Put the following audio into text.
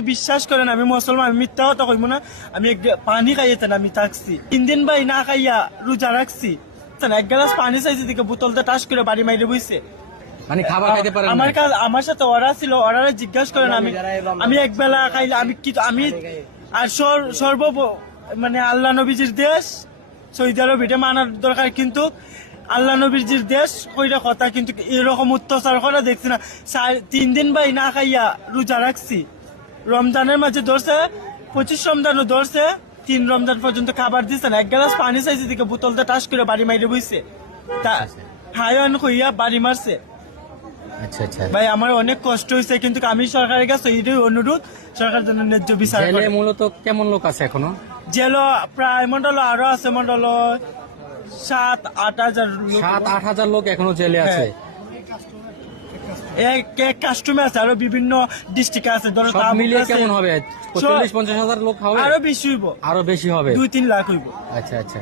বিশ্বাস করেন আমি মুসলমান, আমি মিথ্যা কথা কইব না। আমি পানি খাইয়েতেন, আমি থাকছি 3 দিন ভাই না খাইয়া রোজা রাখছি। এক গ্লাস পানি চাইছি দিকে বোতলটা টাস করে বাড়ি মাইরে বইছে। মানে খাবার খাইতে পারেন না? আমার সাথে ওরা ছিল, ওরা জিজ্ঞাসা করেন আমি এক বেলা খাইলে আমি আর সর্ব মানে আল্লাহ নবীজির দেশ সৌদি আরব, এটা মানার দরকার। কিন্তু আল্লাহ নবীজির দেশ কইটা কথা, কিন্তু এরকম অত্যাচার করা দেখছি না। 3 দিন ভাই না খাইয়া রোজা রাখছি। রমজানের মাঝে ধরছে, 25 রমজানও ধরছে, 3 রমজান পর্যন্ত খাবার দিচ্ছে না। এক গ্লাস পানি চাইছে দিকে বোতলটা টাস করে বাড়ি মাইরে বইছে। হায়ান কইয়া বাড়ি মারছে। আচ্ছা আচ্ছা ভাই আমার অনেক কষ্ট হয়েছে, কিন্তু আমি সরকারের কাছে এইটাই অনুরোধ, সরকার যেন ন্যায্য বিচার করে। জেলে মূলত কেমন লোক আছে এখনো? জেল প্রায় মন্ডল আরো আছে, মন্ডল 7-8 হাজার। 7-8 হাজার লোক এখনো জেলে আছে। এক কাস্টমে আছে, আরো বিভিন্ন ডিস্ট্রিক্ট আছে। ধরো সব মিলিয়ে কেমন হবে? 40-50 হাজার লোক হবে? আরো বেশি হইব, আরো বেশি হবে, 2-3 লাখ হইব। আচ্ছা আচ্ছা।